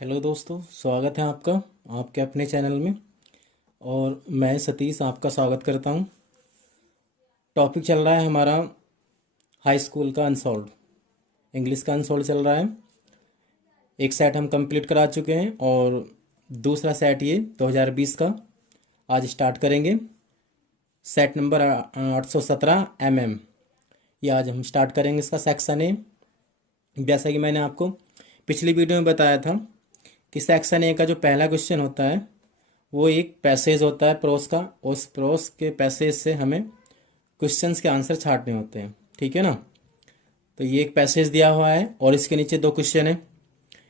Hello दोस्तों, स्वागत है आपका आपके अपने चैनल में। और मैं सतीश आपका स्वागत करता हूं। टॉपिक चल रहा है हमारा हाई स्कूल का अनसॉल्व, इंग्लिश का अनसॉल्व चल रहा है। एक सेट हम कंप्लीट करा चुके हैं और दूसरा सेट ये 2020 का आज स्टार्ट करेंगे। सेट नंबर 817 ये आज हम स्टार्ट करेंगे। इसका सेक्शन ए, जैसा कि मैंने आपको पिछली वीडियो में बताया था कि सेक्शन ए का जो पहला क्वेश्चन होता है वो एक पैसेज होता है प्रोस का। उस प्रोस के पैसेज से हमें क्वेश्चंस के आंसर छांटने होते हैं, ठीक है ना। तो ये एक पैसेज दिया हुआ है और इसके नीचे दो क्वेश्चन है।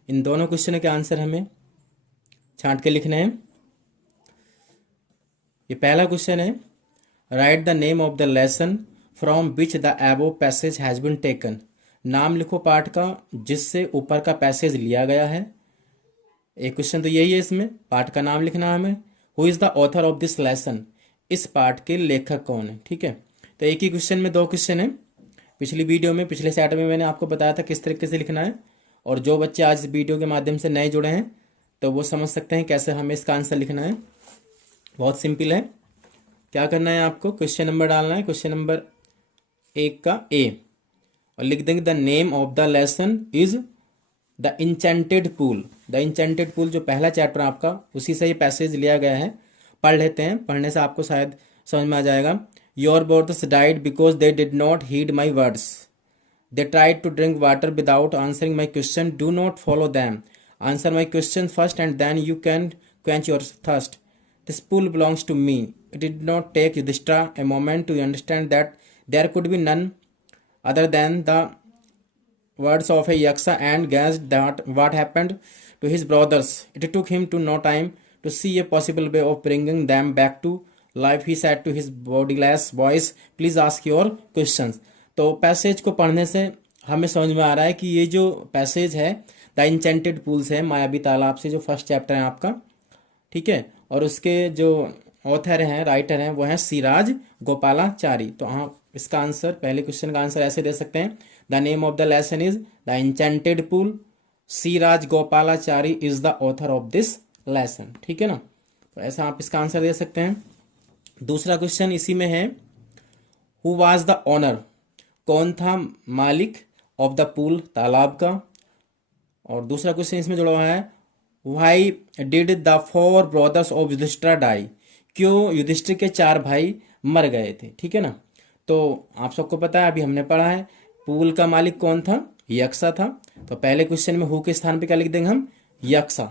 इन दोनों क्वेश्चन के आंसर हमें छांट के लिखने हैं। ये पहला क्वेश्चन है, right the name of the lesson from which the एबो पैसेज हैज बिन टेकन। नाम लिखो पाठ का जिससे ऊपर का पैसेज लिया गया है। एक क्वेश्चन तो यही है, इसमें पाठ का नाम लिखना है हमें। Who is the author of this lesson, इस पाठ के लेखक कौन है, ठीक है। तो एक ही क्वेश्चन में दो क्वेश्चन है। पिछली वीडियो में, पिछले सेट में मैंने आपको बताया था किस तरीके से लिखना है। और जो बच्चे आज इस वीडियो के माध्यम से नए जुड़े हैं तो वो समझ सकते हैं कैसे हमें इसका आंसर लिखना है। बहुत सिंपल है। क्या करना है आपको, क्वेश्चन नंबर डालना है, क्वेश्चन नंबर 1 का ए, और लिख देंगे the name of the lesson is the enchanted pool. The enchanted pool जो पहला चैप्टर आपका, उसी से ये पैसेज लिया गया है। पढ़ लेते हैं, पढ़ने से आपको शायद समझ में आ जाएगा। Your brothers died because they did not heed my words. They tried to drink water without answering my question. Do not follow them, answer my question first and then you can quench your thirst. This pool belongs to me. It did not take Yudhishthira a moment to understand that there could be none other than the words of a yaksha, and guessed that what happened to his brothers. It took him no time to see a possible way of bringing them back to life. He said to his bodiless voice, please ask your questions. तो passage को पढ़ने से हमें समझ में आ रहा है कि ये जो पैसेज है द इंचेंटेड पूल्स है, मायावी तालाब से, जो फर्स्ट चैप्टर है आपका, ठीक है। और उसके जो ऑथर हैं, राइटर हैं, वो हैं सिराज गोपालाचारी। तो हाँ, इसका आंसर, पहले क्वेश्चन का आंसर ऐसे दे सकते हैं, the name of the lesson is the enchanted pool, Siraj Gopalachari is the author of this lesson, ठीक है ना। तो ऐसा आप इसका आंसर दे सकते हैं। दूसरा क्वेश्चन इसी में है, हु वाज द ओनर, कौन था मालिक, ऑफ द पूल, तालाब का। और दूसरा क्वेश्चन इसमें जुड़ा हुआ है, why did the 4 brothers of Yudhishthira die, क्यों युधिष्ठिर के 4 भाई मर गए थे, ठीक है ना। तो आप सबको पता है, अभी हमने पढ़ा है, पूल का मालिक कौन था, यक्षा था। तो पहले क्वेश्चन में हु के स्थान पे क्या लिख देंगे हम, यक्षा,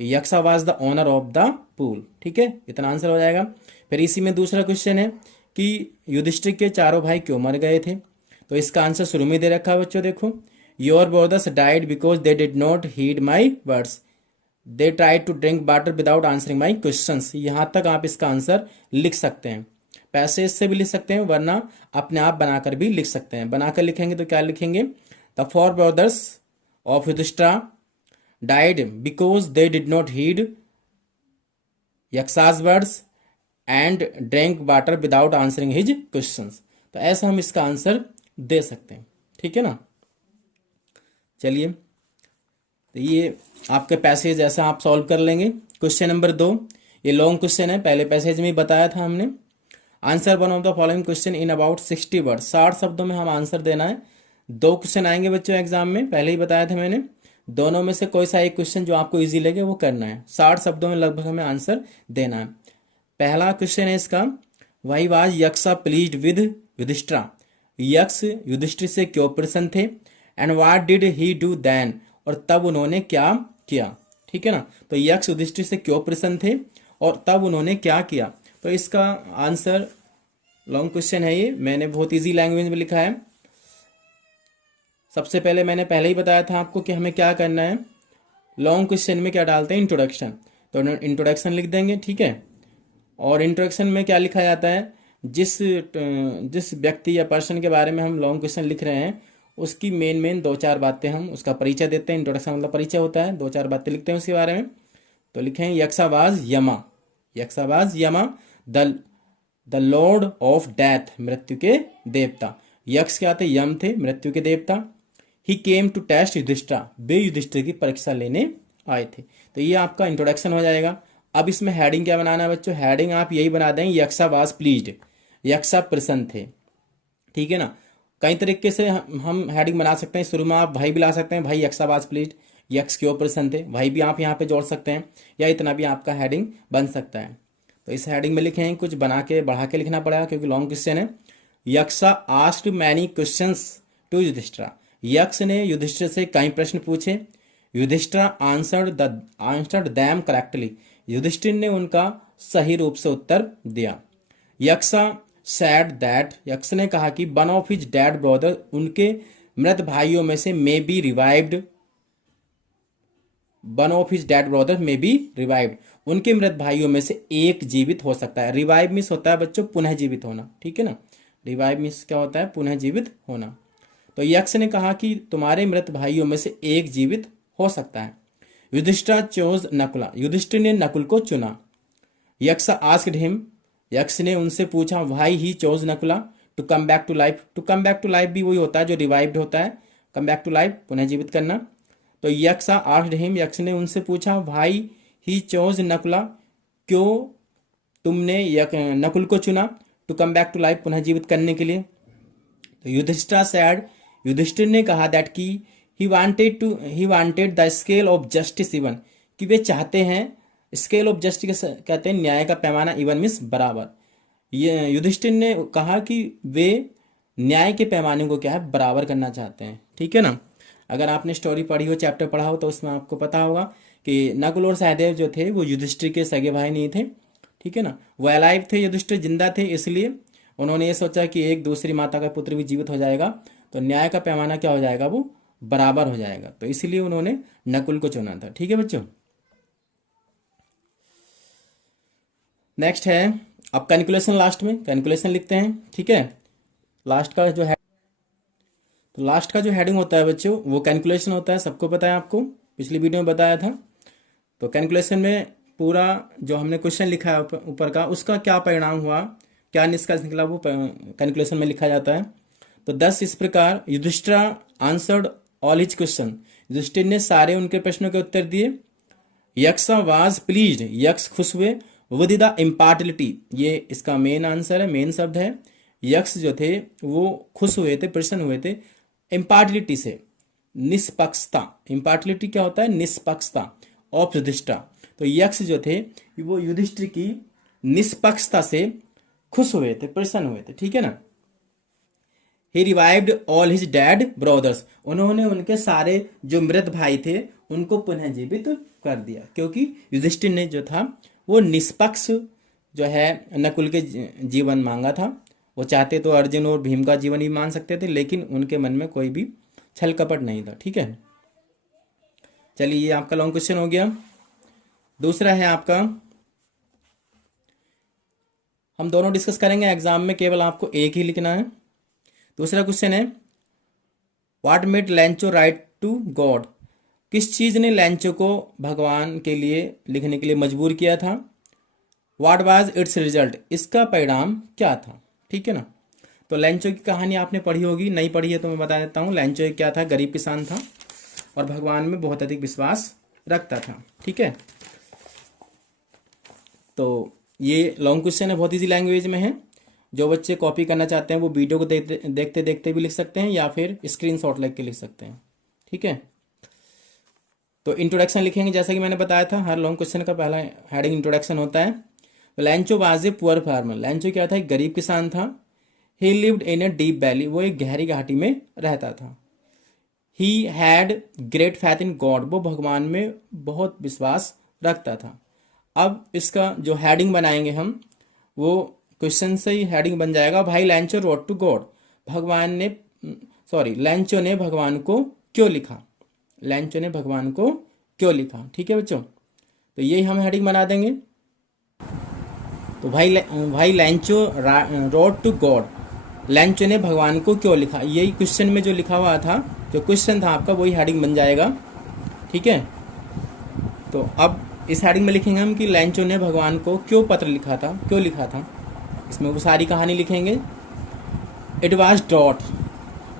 कि Yaksha was the owner of the pool, ठीक है। इतना आंसर हो जाएगा। फिर इसी में दूसरा क्वेश्चन है कि युधिष्ठिर के 4 भाई क्यों मर गए थे। तो इसका आंसर शुरू में दे रखा है बच्चों, देखो, your brothers died because they did not heed my words, they try to drink water without answering my questions. यहां तक आप इसका आंसर लिख सकते हैं। पैसेज से भी लिख सकते हैं, वरना अपने आप बनाकर भी लिख सकते हैं। बनाकर लिखेंगे तो क्या लिखेंगे, the 4 brothers of Yudhishthira died because they did not heed Yaksha's words and drink water without answering his questions. तो ऐसा हम इसका आंसर दे सकते हैं, ठीक है ना। चलिए, तो ये आपके पैसेज ऐसा आप सॉल्व कर लेंगे। क्वेश्चन नंबर 2, ये लॉन्ग क्वेश्चन है, पहले पैसेज में ही बताया था हमने। Answer one of the following question in about 60 word, 60 शब्दों में हम आंसर देना है। 2 क्वेश्चन आएंगे बच्चों एग्जाम में, पहले ही बताया था मैंने। दोनों में से कोई सा एक क्वेश्चन जो आपको इजी लगे वो करना है। 60 शब्दों में लगभग हमें आंसर देना है। पहला क्वेश्चन है इसका, why was Yaksha pleased with Yudhishthira, Yaksha Yudhishthira से क्यों प्रसन्न थे। And what did he do then, और तब उन्होंने क्या किया, ठीक है ना। तो यक्ष युधिष्ठिर से क्यों प्रसन्न थे और तब उन्होंने क्या किया। तो इसका आंसर, लॉन्ग क्वेश्चन है ये, मैंने बहुत इजी लैंग्वेज में लिखा है। सबसे पहले मैंने पहले ही बताया था आपको कि हमें क्या करना है। लॉन्ग क्वेश्चन में क्या डालते हैं, इंट्रोडक्शन। तो इंट्रोडक्शन लिख देंगे, ठीक है। और इंट्रोडक्शन में क्या लिखा जाता है, जिस व्यक्ति या पर्सन के बारे में हम लॉन्ग क्वेश्चन लिख रहे हैं उसकी मेन 2-4 बातें हम उसका परिचय देते हैं। इंट्रोडक्शन मतलब परिचय होता है, 2-4 बातें लिखते हैं उसके बारे में। तो लिखें यक्षावाज यमा, यक्षावाज यमा द लॉर्ड ऑफ डेथ, मृत्यु के देवता। यक्ष क्या थे, यम थे, मृत्यु के देवता। ही केम टू टेस्ट युधिष्ठिर, वे युधिष्ठिर की परीक्षा लेने आए थे। तो ये आपका इंट्रोडक्शन हो जाएगा। अब इसमें हेडिंग क्या बनाना है बच्चों? हेडिंग आप यही बना दें, यक्षा वाज प्लीज्ड, यक्षा प्रसन्न थे। ठीक है ना। कई तरीके से हम हेडिंग बना सकते हैं। शुरू में आप भाई भी ला सकते हैं, भाई यक्षा वाज प्लीज्ड, यक्ष क्यों प्रसन्न थे, भाई भी आप यहाँ पे जोड़ सकते हैं, या इतना भी आपका हेडिंग बन सकता है। तो इस हेडिंग में लिखें, कुछ बना के बढ़ा के लिखना पड़ेगा क्योंकि लॉन्ग क्वेश्चन है। Yaksha asked many questions to Yudhishthira, Yaksha ने युधिष्ठिर से कई प्रश्न पूछे। Yudhishthira answered them correctly, Yudhishthira ने उनका सही रूप से उत्तर दिया। यक्षा सैड दैट, यक्ष ने कहा कि one of his dad brother, उनके मृत भाइयों में से may be revived, one of his dad brother may be revived, उनके मृत भाइयों में से एक जीवित हो सकता है। रिवाइव मीन्स होता है बच्चों पुनः जीवित होना। ठीक है ना। रिवाइव मीन्स क्या होता है? पुनः जीवित होना। तो यक्ष ने कहा कि तुम्हारे मृत भाइयों में से एक जीवित हो सकता है। युधिष्ठिर चोज नकुला, युधिष्ठिर ने नकुल को चुना। यक्ष आस्क्ड हिम, यक्ष ने उनसे पूछा why he chose Nakula to come back to life, to come back to life भी वही होता है जो रिवाइव्ड होता है, कम बैक टू लाइफ पुनः जीवित करना। तो यक्ष आस्क्ड हिम, यक्ष ने उनसे पूछा व्हाई ही चोज नकुला, क्यों तुमने नकुल को चुना to come back to life पुनः जीवित करने के लिए। तो युधिष्ठिर सैड, युधिष्ठिर ने कहा दैट की he wanted the scale of justice even, कि वे चाहते हैं, स्केल ऑफ जस्टिस कहते हैं न्याय का पैमाना, इवन मीन्स बराबर। ये युधिष्ठिर ने कहा कि वे न्याय के पैमाने को क्या है? बराबर करना चाहते हैं। ठीक है ना। अगर आपने स्टोरी पढ़ी हो, चैप्टर पढ़ा हो, तो उसमें आपको पता होगा कि नकुल और सहदेव जो थे वो युधिष्ठिर के सगे भाई नहीं थे। ठीक है ना। वो अलाइव थे, युधिष्ठिर जिंदा थे, इसलिए उन्होंने ये सोचा कि एक दूसरी माता का पुत्र भी जीवित हो जाएगा तो न्याय का पैमाना क्या हो जाएगा? वो बराबर हो जाएगा। तो इसलिए उन्होंने नकुल को चुना था। ठीक है बच्चों। नेक्स्ट है अब कैलकुलेशन, लास्ट में कैलकुलेशन लिखते हैं। ठीक है। लास्ट का जो है, तो लास्ट का जो हेडिंग होता है बच्चों वो कैलकुलेशन होता है। सबको पता है, आपको पिछली वीडियो में बताया था। तो कैलकुलेशन में पूरा जो हमने क्वेश्चन लिखा है ऊपर का, उसका क्या परिणाम हुआ, क्या निष्कर्ष निकला, वो कैलकुलेशन में लिखा जाता है। तो 10 इस प्रकार, Yudhishthira answered all his question, Yudhishthira ने सारे उनके प्रश्नों के उत्तर दिए। यक्ष वाज प्लीज्ड, यक्ष खुश हुए। विद द इम्पार्टिलिटी, ये इसका मेन आंसर है, मेन शब्द है। यक्ष जो थे वो खुश हुए थे, प्रसन्न हुए थे इम्पार्टिलिटी से, निष्पक्षता। इम्पार्टिलिटी क्या होता है? निष्पक्षता ऑफ युधिष्ठिर। तो यक्ष जो थे वो युधिष्ठिर की निष्पक्षता से खुश हुए थे, प्रसन्न हुए थे। ठीक है ना। He revived all his dead brothers, उन्होंने उनके सारे जो मृत भाई थे उनको पुनः जीवित कर दिया, क्योंकि युधिष्ठिर ने जो था वो निष्पक्ष जो है नकुल के जीवन मांगा था। वो चाहते तो अर्जुन और भीम का जीवन भी मान सकते थे, लेकिन उनके मन में कोई भी छल कपट नहीं था। ठीक है। चलिए, ये आपका लॉन्ग क्वेश्चन हो गया। दूसरा है आपका, हम दोनों डिस्कस करेंगे, एग्जाम में केवल आपको एक ही लिखना है। दूसरा क्वेश्चन है what made Lencho write to God, किस चीज ने लैंचो को भगवान के लिए लिखने के लिए मजबूर किया था। व्हाट वाज इट्स रिजल्ट, इसका परिणाम क्या था। ठीक है ना। तो लैंचो की कहानी आपने पढ़ी होगी, नहीं पढ़ी है तो मैं बता देता हूँ। लैंचो क्या था? गरीब किसान था और भगवान में बहुत अधिक विश्वास रखता था। ठीक है। तो ये लॉन्ग क्वेश्चन है, बहुत इजी लैंग्वेज में है। जो बच्चे कॉपी करना चाहते हैं वो वीडियो को देखते देखते भी लिख सकते हैं, या फिर स्क्रीनशॉट लेके लिख सकते हैं। ठीक है। तो इंट्रोडक्शन लिखेंगे, जैसा कि मैंने बताया था हर लॉन्ग क्वेश्चन का पहला हेडिंग इंट्रोडक्शन होता है। तो लैंचो वाज ए पुअर फार्मर, लैंचो क्या था? एक गरीब किसान था। ही lived in a deep valley, वो एक गहरी घाटी में रहता था। He had great faith in God, वो भगवान में बहुत विश्वास रखता था। अब इसका जो हेडिंग बनाएंगे हम, वो क्वेश्चन से ही हेडिंग बन जाएगा। भाई Lencho wrote to God, Lencho ने भगवान को क्यों लिखा, लैंचो ने भगवान को क्यों लिखा। ठीक है बच्चों। तो यही हम हेडिंग बना देंगे। तो भाई Lencho wrote to God, Lencho ने भगवान को क्यों लिखा, यही क्वेश्चन में जो लिखा हुआ था, जो क्वेश्चन था आपका, वही हेडिंग बन जाएगा। ठीक है। तो अब इस हेडिंग में लिखेंगे हम कि लैंचो ने भगवान को क्यों पत्र लिखा था, क्यों लिखा था। इसमें वो सारी कहानी लिखेंगे। इट वाज ड्रॉट,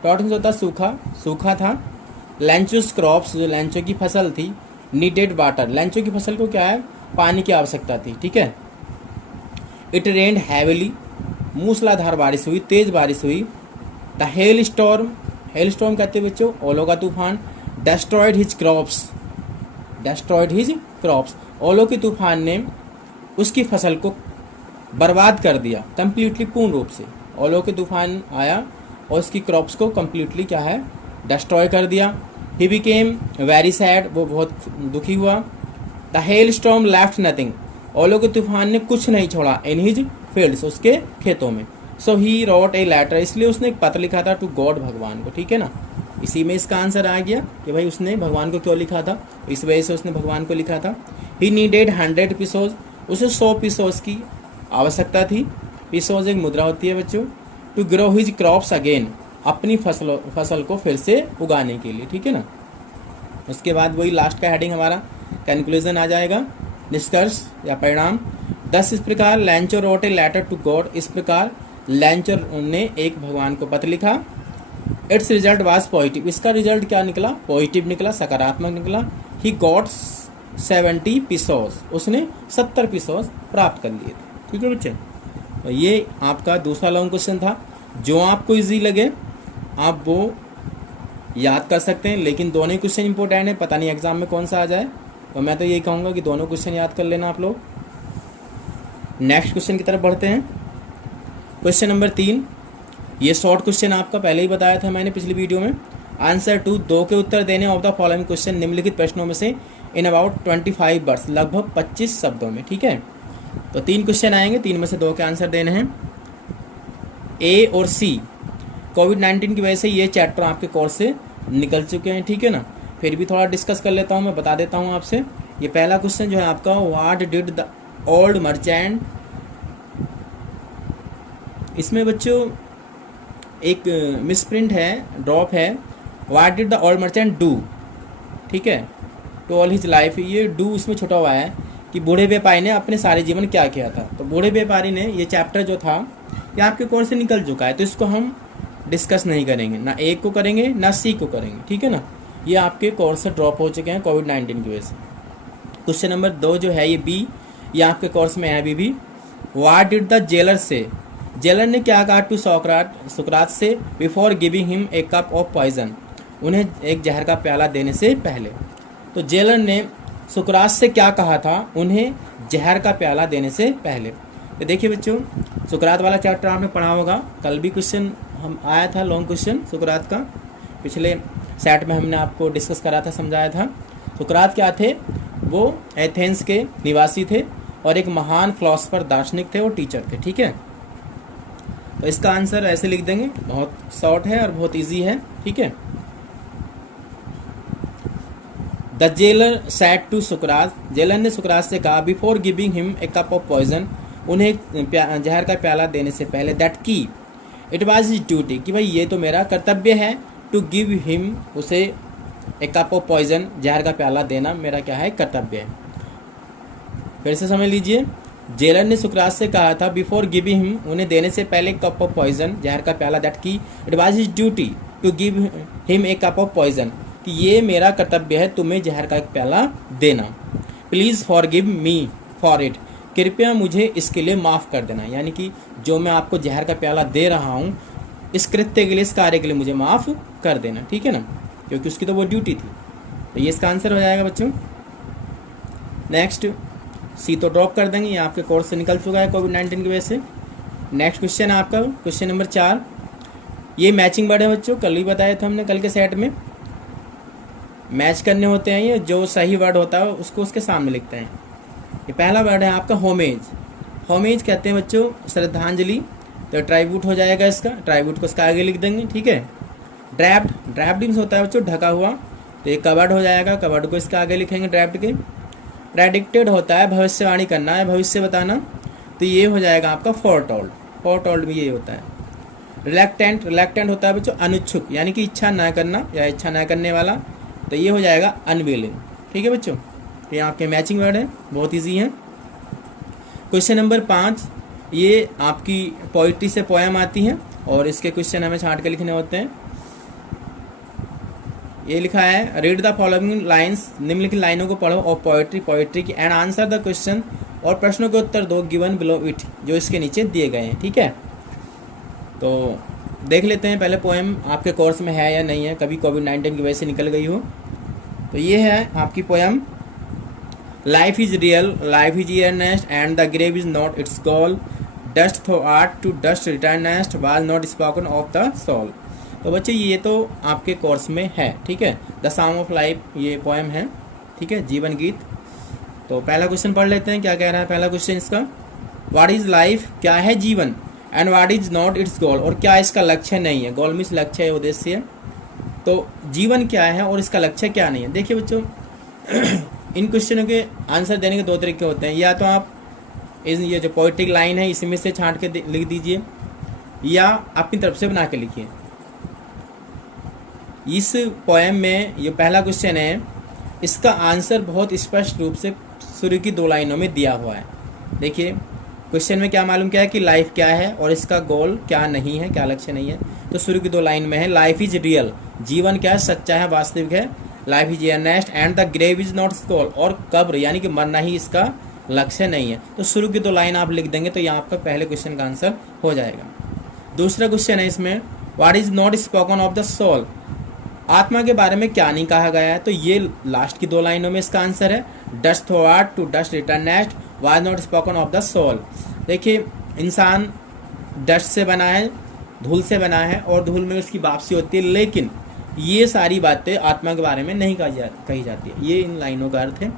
ड्रॉट होता सूखा, सूखा था। लैंचोस क्रॉप्स, जो लैंचो की फसल थी, नीडेड वाटर, लैंचो की फसल को क्या है, पानी की आवश्यकता थी, ठीक है। इट रेन्ड हैविली, मूसलाधार बारिश हुई, तेज बारिश हुई। The hell storm, hello storm कहते हैं बच्चों ओलो का तूफान। Destroyed his crops, destroyed his crops, ओलो के तूफान ने उसकी फसल को बर्बाद कर दिया कंप्लीटली, पूर्ण रूप से। ओलो के तूफान आया और उसकी क्रॉप्स को कंप्लीटली क्या है, डिस्ट्रॉय कर दिया। ही बिकेम वेरी सैड, वो बहुत दुखी हुआ। The hell storm left nothing, ओलो के तूफान ने कुछ नहीं छोड़ा इन हिज फील्ड्स, उसके खेतों में। सो ही रोट ए लेटर, इसलिए उसने एक पत्र लिखा था टू गॉड, भगवान को, ठीक है ना। इसी में इसका आंसर आ गया कि भाई उसने भगवान को क्यों लिखा था, इस वजह से उसने भगवान को लिखा था। ही नीडेड 100 पीसोज, उसे 100 पीसोज की आवश्यकता थी। पीसोज एक मुद्रा होती है बच्चों। To grow his crops again, अपनी फसल को फिर से उगाने के लिए, ठीक है ना। उसके बाद वही लास्ट का हेडिंग हमारा कंक्लूजन आ जाएगा, निष्कर्ष या परिणाम। दस इस प्रकार Lencho wrote a letter to God, इस प्रकार लैंचो ने एक भगवान को पत्र लिखा। इट्स रिजल्ट वाज पॉजिटिव, इसका रिजल्ट क्या निकला, पॉजिटिव निकला, सकारात्मक निकला। ही गॉट 70 पीसोस, उसने 70 पीसोस प्राप्त कर लिए थे, ठीक है बच्चे। तो ये आपका दूसरा लॉन्ग क्वेश्चन था। जो आपको इजी लगे आप वो याद कर सकते हैं, लेकिन दोनों ही क्वेश्चन इंपॉर्टेंट है, पता नहीं एग्जाम में कौन सा आ जाए, तो मैं तो यही कहूँगा कि दोनों क्वेश्चन याद कर लेना आप लोग। नेक्स्ट क्वेश्चन की तरफ बढ़ते हैं। क्वेश्चन नंबर 3, ये शॉर्ट क्वेश्चन आपका पहले ही बताया था मैंने पिछली वीडियो में। आंसर टू, 2 के उत्तर देने ऑफ द फॉलोइंग क्वेश्चन, निम्नलिखित प्रश्नों में से इन अबाउट 25 वर्ड्स, लगभग 25 शब्दों में, ठीक है। तो 3 क्वेश्चन आएंगे, 3 में से 2 के आंसर देने हैं। ए और सी, कोविड-19 की वजह से ये चैप्टर आपके कोर्स से निकल चुके हैं, ठीक है ना। फिर भी थोड़ा डिस्कस कर लेता हूँ, मैं बता देता हूँ आपसे। ये पहला क्वेश्चन जो है आपका, what did the old merchant, इसमें बच्चों एक मिसप्रिंट है, ड्रॉप है। What did the old merchant do, ठीक है, टू ऑल हिज लाइफ, ये डू इसमें छुटा हुआ है कि बूढ़े व्यापारी ने अपने सारे जीवन क्या किया था। तो बूढ़े व्यापारी ने, ये चैप्टर जो था ये आपके कोर्स से निकल चुका है, तो इसको हम डिस्कस नहीं करेंगे, ना ए को करेंगे ना सी को करेंगे, ठीक है ना। ये आपके कोर्स से ड्रॉप हो चुके हैं कोविड-19 की वजह से। क्वेश्चन नंबर 2 जो है ये बी, ये आपके कोर्स में है अभी भी। व्हाट डिड द जेलर से, जेलर ने क्या कहा टू सुकरात से, before giving him a cup of poison, उन्हें एक जहर का प्याला देने से पहले। तो जेलर ने सुकरात से क्या कहा था, उन्हें जहर का प्याला देने से पहले। तो देखिए बच्चों, सुकरात वाला चैप्टर आपने पढ़ा होगा, कल भी क्वेश्चन हम आया था, लॉन्ग क्वेश्चन सुकरात का, पिछले सेट में हमने आपको डिस्कस करा था, समझाया था। सुकरात क्या थे, वो एथेंस के निवासी थे और एक महान फिलोसफर, दार्शनिक थे और टीचर थे, ठीक है। तो इसका आंसर ऐसे लिख देंगे, बहुत शॉर्ट है और बहुत इजी है, ठीक है। द जेलर सैड टू सुकरात, जेलर ने सुकरात से कहा, before giving him a cup of poison, उन्हें जहर का प्याला देने से पहले, दैट की इट वाज हिज ड्यूटी, कि भाई ये तो मेरा कर्तव्य है, टू गिव हिम, उसे ए कप ऑफ पॉइजन, जहर का प्याला देना मेरा क्या है, कर्तव्य है। फिर से समझ लीजिए, जेलर ने सुकरात से कहा था, बिफोर गिविंग हिम, उन्हें देने से पहले कप ऑफ पॉइजन, जहर का प्याला, दैट की it was his duty to give him a cup of poison, कि ये मेरा कर्तव्य है तुम्हें जहर का एक प्याला देना। Please forgive me for it, कृपया मुझे इसके लिए माफ़ कर देना, यानी कि जो मैं आपको जहर का प्याला दे रहा हूँ, इस कृत्य के लिए, इस कार्य के लिए मुझे माफ़ कर देना, ठीक है ना, क्योंकि उसकी तो वो ड्यूटी थी। तो ये इसका आंसर हो जाएगा बच्चों। नेक्स्ट, सी तो ड्रॉप कर देंगे, ये आपके कोर्स से निकल चुका है कोविड-19 की वजह से। नेक्स्ट क्वेश्चन आपका क्वेश्चन नंबर 4, ये मैचिंग वर्ड है बच्चों, कल ही बताया था हमने, कल के सेट में मैच करने होते हैं, ये जो सही वर्ड होता है उसको उसके सामने लिखते हैं। ये पहला वर्ड है आपका होमेज, होमेज कहते हैं बच्चों श्रद्धांजलि, तो ट्राइब्यूट हो जाएगा इसका, ट्राइब्यूट को इसका आगे लिख देंगे, ठीक है। ड्रैफ्ट, ड्रैफ्ट मीन्स होता है बच्चों ढका हुआ, तो ये कवर्ड हो जाएगा, कवर्ड को इसका आगे लिखेंगे ड्रैफ्ट के। प्रेडिक्टेड होता है भविष्यवाणी करना है, भविष्य बताना, तो ये हो जाएगा आपका फोरटोल्ड, फोरटोल्ड भी ये होता है। रिलैक्टेंट, रिलैक्टेंट होता है बच्चों अनुच्छुक, यानी कि इच्छा ना करना या इच्छा ना करने वाला, तो ये हो जाएगा अनविलिंग, ठीक है बच्चों। ये आपके मैचिंग वर्ड है, बहुत इजी है। क्वेश्चन नंबर 5, ये आपकी पोइट्री से पोएम आती है और इसके क्वेश्चन हमें छांट के लिखने होते हैं। ये लिखा है रीड द फॉलोइंग लाइंस, निम्नलिखित लाइनों को पढ़ो और पोएट्री की एंड आंसर द क्वेश्चन, और प्रश्नों के उत्तर दो गिवन बिलो इट, जो इसके नीचे दिए गए हैं। ठीक है, तो देख लेते हैं पहले पोएम आपके कोर्स में है या नहीं है, कभी कोविड-19 की वजह से निकल गई हो। तो ये है आपकी poem, life is real, life is earnest and the grave is not its goal, dust thou art to dust returnest was not spoken of the soul. तो बच्चे ये तो आपके कोर्स में है। ठीक है, द सॉन्ग ऑफ लाइफ ये पोएम है। ठीक है, जीवन गीत। तो पहला क्वेश्चन पढ़ लेते हैं, क्या कह रहा है पहला क्वेश्चन इसका। व्हाट इज लाइफ, क्या है जीवन, and what is not its goal, और क्या इसका लक्ष्य नहीं है। गोल मीन्स लक्ष्य है, उद्देश्य है। तो जीवन क्या है और इसका लक्ष्य क्या नहीं है। देखिए बच्चों, इन क्वेश्चनों के आंसर देने के दो तरीके होते हैं, या तो आप ये जो पोएटिक लाइन है इसमें से छांट के लिख दीजिए, या अपनी तरफ से बना के लिखिए। इस पोएम में ये पहला क्वेश्चन है, इसका आंसर बहुत स्पष्ट रूप से शुरू की 2 लाइनों में दिया हुआ है। देखिए क्वेश्चन में क्या मालूम क्या है कि लाइफ क्या है और इसका गोल क्या नहीं है, क्या लक्ष्य नहीं है। तो शुरू की 2 लाइन में है लाइफ इज रियल, जीवन क्या है, सच्चा है, वास्तविक है। Life is earnest and the grave is not goal, और कब्र यानी कि मरना ही इसका लक्ष्य नहीं है। तो शुरू की 2 लाइन आप लिख देंगे तो यहाँ आपका पहले क्वेश्चन का आंसर हो जाएगा। दूसरा क्वेश्चन है इसमें, what is not spoken of the soul, आत्मा के बारे में क्या नहीं कहा गया है। तो ये लास्ट की 2 लाइनों में इसका आंसर है, dust thou art to dust returnest was not spoken of the soul. देखिए इंसान डस्ट से बना है, धूल से बना है, और धूल में उसकी वापसी होती है, लेकिन ये सारी बातें आत्मा के बारे में नहीं कही जाती है। ये इन लाइनों का अर्थ है।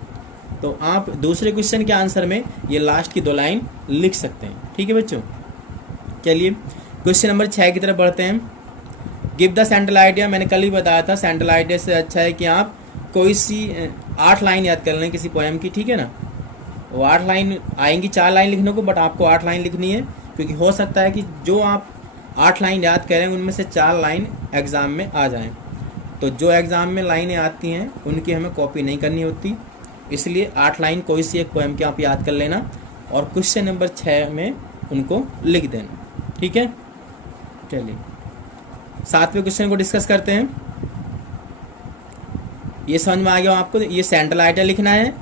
तो आप दूसरे क्वेश्चन के आंसर में ये लास्ट की 2 लाइन लिख सकते हैं। ठीक है बच्चों, चलिए क्वेश्चन नंबर 6 की तरफ बढ़ते हैं। गिव द सेंट्रल आइडिया, मैंने कल ही बताया था सेंट्रल आइडिया से अच्छा है कि आप कोई सी 8 लाइन याद कर लें किसी पोएम की। ठीक है ना, वो 8 लाइन आएंगी, 4 लाइन लिखने को, बट आपको 8 लाइन लिखनी है, क्योंकि हो सकता है कि जो आप 8 लाइन याद करें उनमें से 4 लाइन एग्ज़ाम में आ जाएं। तो जो एग्ज़ाम में लाइनें आती हैं उनकी हमें कॉपी नहीं करनी होती, इसलिए 8 लाइन कोई सी एक पोएम की आप याद कर लेना और क्वेश्चन नंबर 6 में उनको लिख देना। ठीक है, चलिए 7वें क्वेश्चन को डिस्कस करते हैं। ये समझ में आ गया आपको, ये सेंट्रल आइडिया लिखना है,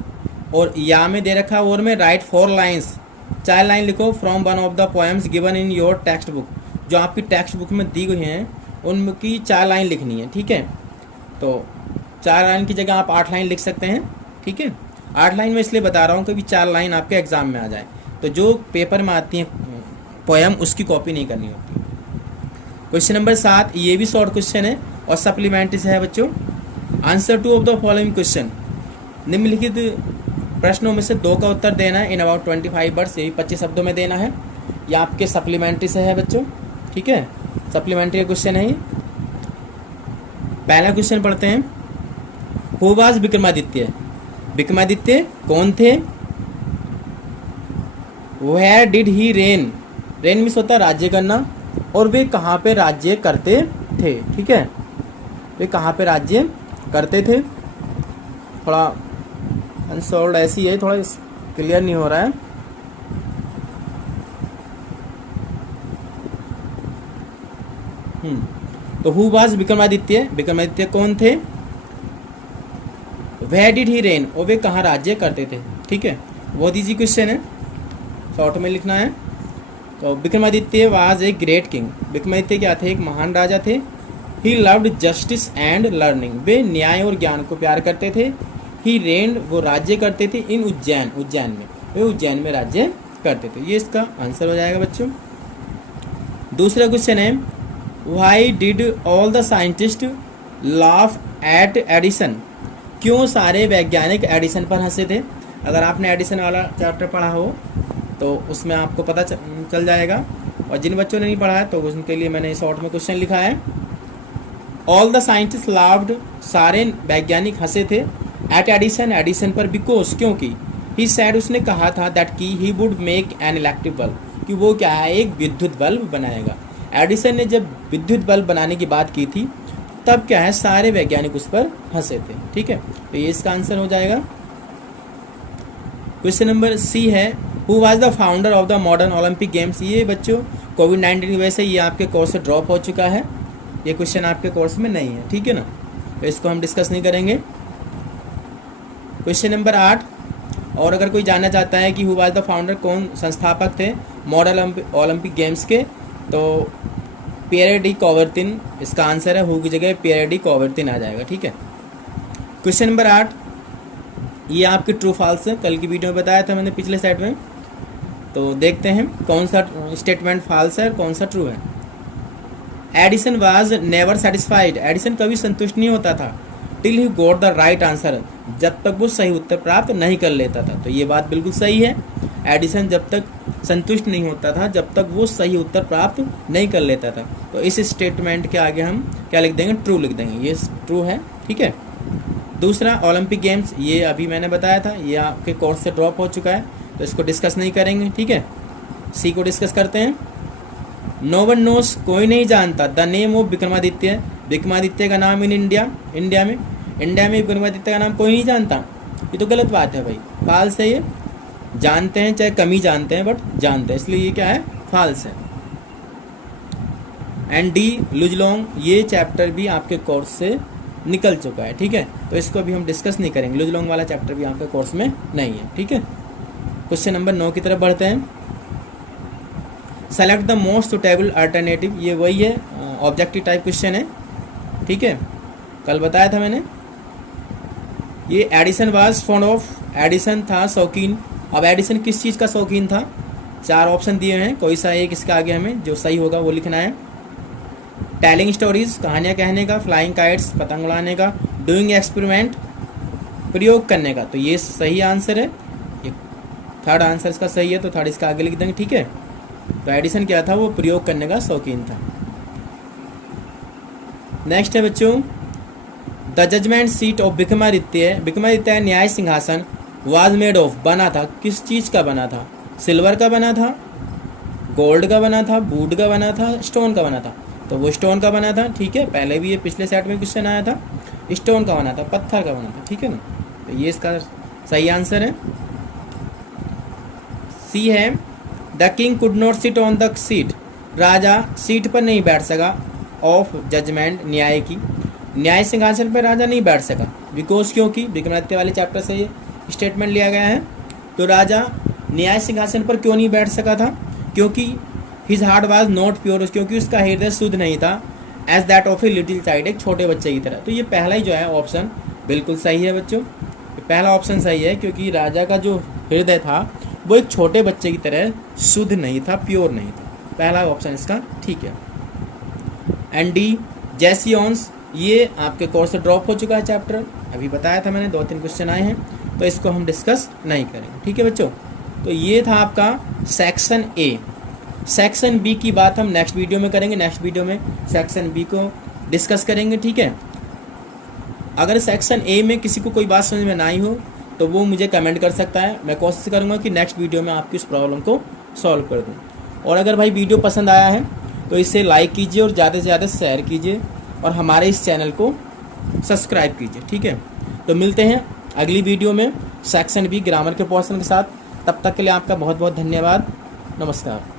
और या में दे रखा है और में राइट 4 लाइन्स, 4 लाइन लिखो from one of the poems given in your text book, जो आपकी टेक्स्ट बुक में दी गई हैं उनकी 4 लाइन लिखनी है। ठीक है, तो 4 लाइन की जगह आप 8 लाइन लिख सकते हैं। ठीक है, 8 लाइन में इसलिए बता रहा हूँ कि 4 लाइन आपके एग्जाम में आ जाए, तो जो पेपर में आती है पोएम उसकी कॉपी नहीं करनी होती। क्वेश्चन नंबर 7, ये भी शॉर्ट क्वेश्चन है और सप्लीमेंट्री से है बच्चों। Answer 2 of the following question, निम्नलिखित प्रश्नों में से 2 का उत्तर देना है इन अबाउट 25 वर्ड्स, यही 25 शब्दों में देना है। ये आपके सप्लीमेंट्री से है बच्चों। ठीक है, सप्लीमेंट्री क्वेश्चन है ये। पहला क्वेश्चन पढ़ते हैं, हु वाज विक्रमादित्य, विक्रमादित्य कौन थे। Where did he reign, reign means होता है राज्य करना, और वे कहाँ पे राज्य करते थे। ठीक है, वे कहाँ पे राज्य करते थे। थोड़ा अनसॉल्व ऐसी है, थोड़ा क्लियर नहीं हो रहा है। तो हु वाज विक्रमादित्य, विक्रमादित्य कौन थे। वेयर डिड ही रेन, और वे कहाँ राज्य करते थे। ठीक है, बहुत ईजी क्वेश्चन है, शॉर्ट में लिखना है। तो Vikramaditya was a great king, Vikramaditya क्या थे, एक महान राजा थे। He loved justice and learning, वे न्याय और ज्ञान को प्यार करते थे। ही रेन्ड, वो राज्य करते थे। इन उज्जैन, उज्जैन में, वे उज्जैन में राज्य करते थे। ये इसका आंसर हो जाएगा बच्चों। दूसरा क्वेश्चन है, why did all the scientist laugh at Edison, क्यों सारे वैज्ञानिक एडिसन पर हंसे थे। अगर आपने एडिसन वाला चैप्टर पढ़ा हो तो उसमें आपको पता चल जाएगा, और जिन बच्चों ने नहीं पढ़ा है तो उनके लिए मैंने शॉर्ट में क्वेश्चन लिखा है। ऑल द साइंटिस्ट लाफ्ड, सारे वैज्ञानिक हंसे थे। एट एडिसन, एडिसन पर, बिकॉज क्योंकि। ही सैड, उसने कहा था दैट की he would make an electric bulb, कि वो क्या है, एक विद्युत बल्ब बनाएगा। एडिसन ने जब विद्युत बल्ब बनाने की बात की थी तब क्या है, सारे वैज्ञानिक उस पर हंसे थे। ठीक है, तो ये इसका आंसर हो जाएगा। क्वेश्चन नंबर सी है, who was the founder of the modern Olympic games. ये बच्चों कोविड-19 की वजह से ये आपके कोर्स से ड्रॉप हो चुका है, ये क्वेश्चन आपके कोर्स में नहीं है। ठीक है ना, तो इसको हम डिस्कस नहीं करेंगे। क्वेश्चन नंबर 8, और अगर कोई जानना चाहता है कि हु वाज द फाउंडर, कौन संस्थापक थे मॉडल ओलंपिक गेम्स के, तो पियर डी कॉवर्तिन इसका आंसर है। हु की जगह पियर डी कॉवर्तिन आ जाएगा, ठीक है। क्वेश्चन नंबर 8, ये आपके ट्रू फॉल्स है, कल की वीडियो में बताया था मैंने पिछले सेट में। तो देखते हैं कौन सा स्टेटमेंट फॉल्स है और कौन सा ट्रू है। Edison was never satisfied, Edison कभी संतुष्ट नहीं होता था till he got the right answer, जब तक वो सही उत्तर प्राप्त नहीं कर लेता था। तो ये बात बिल्कुल सही है, एडिसन जब तक संतुष्ट नहीं होता था जब तक वो सही उत्तर प्राप्त नहीं कर लेता था। तो इस स्टेटमेंट के आगे हम क्या लिख देंगे, ट्रू लिख देंगे, ये ट्रू है, ठीक है। दूसरा ओलंपिक गेम्स, ये अभी मैंने बताया था, ये आपके कोर्स से ड्रॉप हो चुका है, तो इसको डिस्कस नहीं करेंगे, ठीक है। सी को डिस्कस करते हैं। नो वन नोस, कोई नहीं जानता the name of Vikramaditya, Vikramaditya का नाम इन इंडिया, इंडिया में विक्रमादित्य का नाम कोई नहीं जानता। ये तो गलत बात है भाई, फॉल्स है ये। जानते हैं, चाहे कम ही जानते हैं, बट जानते हैं, इसलिए ये क्या है, फॉल्स है। एंड डी लुजलोंग, ये चैप्टर भी आपके कोर्स से निकल चुका है, ठीक है। तो इसको भी हम डिस्कस नहीं करेंगे, लुजलोंग वाला चैप्टर भी आपके कोर्स में नहीं है, ठीक है। क्वेश्चन नंबर 9 की तरफ बढ़ते हैं। Select the most suitable alternative, ये वही है, ऑब्जेक्टिव टाइप क्वेश्चन है, ठीक है, कल बताया था मैंने। ये Edison was fond of, Edison था शौकीन। अब एडिसन किस चीज़ का शौकीन था, 4 ऑप्शन दिए हैं, कोई सा एक इसका आगे हमें जो सही होगा वो लिखना है। टेलिंग स्टोरीज, कहानियाँ कहने का। फ्लाइंग काइट्स, पतंग उड़ाने का। डूइंग एक्सपेरिमेंट, प्रयोग करने का। तो ये सही आंसर है, ये थर्ड आंसर इसका सही है, तो थर्ड इसका आगे लिख देंगे, ठीक है। तो एडिसन क्या था, वो प्रयोग करने का शौकीन था। नेक्स्ट है बच्चों, the judgement seat of Vikramaditya, Vikramaditya न्याय सिंहासन वाज मेड ऑफ, बना था, किस चीज़ का बना था, सिल्वर का बना था, गोल्ड का बना था, वुड का बना था, स्टोन का बना था। तो वो स्टोन का बना था, ठीक है, पहले भी ये पिछले सेट में क्वेश्चन आया था, स्टोन का बना था, पत्थर का बना था, ठीक है ना। तो ये इसका सही आंसर है। सी है, the king could not sit on the seat, Raja seat पर नहीं बैठ सका, ऑफ जजमेंट, न्याय की, न्याय सिंहासन पर राजा नहीं बैठ सका, बिकॉज, क्योंकि, विक्रमादित्य वाले चैप्टर से ये स्टेटमेंट लिया गया है। तो राजा न्याय सिंहासन पर क्यों नहीं बैठ सका था, क्योंकि his heart was not pure, क्योंकि उसका हृदय शुद्ध नहीं था, as that of a little child, एक छोटे बच्चे की तरह। तो ये पहला ही जो है ऑप्शन बिल्कुल सही है बच्चों, पहला ऑप्शन सही है, क्योंकि राजा का जो हृदय था वो एक छोटे बच्चे की तरह शुद्ध नहीं था, प्योर नहीं था, पहला ऑप्शन इसका ठीक है। एंड डी जैसियंस, ये आपके कोर्स से ड्रॉप हो चुका है चैप्टर, अभी बताया था मैंने, 2-3 क्वेश्चन आए हैं, तो इसको हम डिस्कस नहीं करेंगे, ठीक है बच्चों। तो ये था आपका सेक्शन ए। सेक्शन बी की बात हम नेक्स्ट वीडियो में करेंगे, नेक्स्ट वीडियो में सेक्शन बी को डिस्कस करेंगे, ठीक है। अगर सेक्शन ए में किसी को कोई बात समझ में ना आई हो तो वो मुझे कमेंट कर सकता है, मैं कोशिश करूँगा कि नेक्स्ट वीडियो में आपकी उस प्रॉब्लम को सॉल्व कर दूँ। और अगर भाई वीडियो पसंद आया है तो इसे लाइक कीजिए और ज़्यादा से ज़्यादा शेयर कीजिए और हमारे इस चैनल को सब्सक्राइब कीजिए, ठीक है। तो मिलते हैं अगली वीडियो में सेक्शन बी ग्रामर के पोर्शन के साथ, तब तक के लिए आपका बहुत बहुत धन्यवाद, नमस्कार।